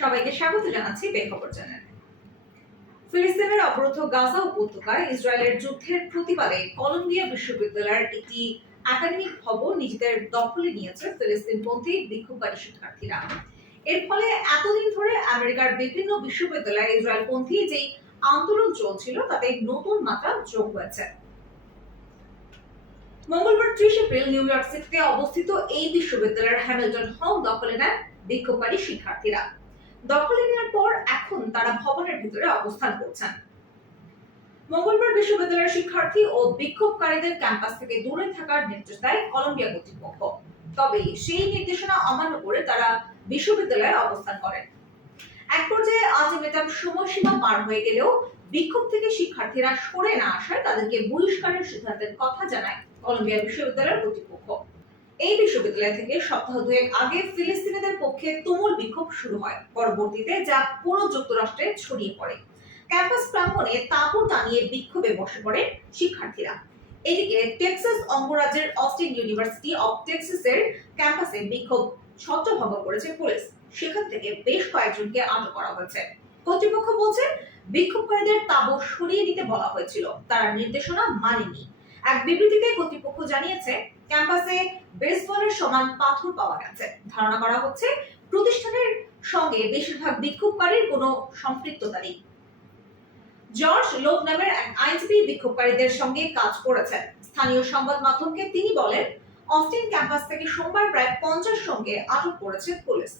সবাইকে স্বাগত জানাচ্ছি বেখবর চ্যানেলে। ফিলিস্তিনের অবরুদ্ধ গাজা উপত্যকায় ইসরায়েলের যুদ্ধের প্রতিবাদে কলম্বিয়া বিশ্ববিদ্যালয়ের একটি একাডেমিক ভবন নিজেদের দখলে নিয়েছে ফিলিস্তিনপন্থী বিক্ষোভকারী শিক্ষার্থীরা। এর ফলে এতদিন ধরে আমেরিকার বিভিন্ন বিশ্ববিদ্যালয়ে ইসরায়েলপন্থী যেই আন্দোলন চলছিল, তাতে নতুন মাত্রা যোগ হয়েছে। মঙ্গলবার ত্রিশ এপ্রিল নিউ ইয়র্ক সিটিতে অবস্থিত এই বিশ্ববিদ্যালয়ের হ্যামিল্টন হল দখলে নেন বিক্ষোভকারী শিক্ষার্থীরা। দখলে নেওয়ার পর এখন তারা ভবনের ভিতরে অবস্থান করছেন। মঙ্গলবার বিশ্ববিদ্যালয়ের শিক্ষার্থী ও বিক্ষোভকারীদের ক্যাম্পাস থেকে দূরে থাকার নির্দেশ দেয় কলম্বিয়া কর্তৃপক্ষ। তবে সেই নির্দেশনা অমান্য করে তারা বিশ্ববিদ্যালয়ে অবস্থান করেন। এক পর্যায়ে আজ আলটিমেটাম সময়সীমা পার হয়ে গেলেও বিক্ষোভ থেকে শিক্ষার্থীরা সরে না আসায় তাদেরকে বহিষ্কারের সিদ্ধান্তের কথা জানায় কলম্বিয়া বিশ্ববিদ্যালয়ের কর্তৃপক্ষ। এই বিশ্ববিদ্যালয় থেকে সপ্তাহ দুয়েক আগে ফিলিস্তিনিদের পক্ষে তুমুল বিক্ষোভ শুরু হয়। পরবর্তীতে যা পুরো যুক্তরাষ্ট্রে ছড়িয়ে পড়ে। ক্যাম্পাস প্রাঙ্গণে তাঁবু টানিয়ে বিক্ষোভে বসে পড়ে শিক্ষার্থীরা। এদিকে টেক্সাস অঙ্গরাজ্যের অস্টিন ইউনিভার্সিটি অফ টেক্সাসের ক্যাম্পাসে বিক্ষোভ ছত্রভঙ্গ করেছে পুলিশ। সেখান থেকে বেশ কয়েকজনকে আটক করা হয়েছে। কর্তৃপক্ষ বলছে, বিক্ষোভকারীদের তাবু সরিয়ে দিতে বলা হয়েছিল। তারা নির্দেশনা মানেনি। এক বিবৃতিতে কর্তৃপক্ষ জানিয়েছে, ক্যাম্পাসে বেসবলের সমান পাথর পাওয়া গেছে। ধারণা করা হচ্ছে, প্রতিষ্ঠানের সঙ্গে বেশিরভাগ বিক্ষোভকারীর কোনো সম্পৃক্ততা নেই। জর্জ লোক নামের এক আইনজীবী বিক্ষোভকারীদের সঙ্গে কাজ করেছেন। স্থানীয় সংবাদ মাধ্যমকে তিনি বলেন, অস্টিন ক্যাম্পাস থেকে সোমবার প্রায় পঞ্চাশ সঙ্গে আটক করেছে পুলিশ।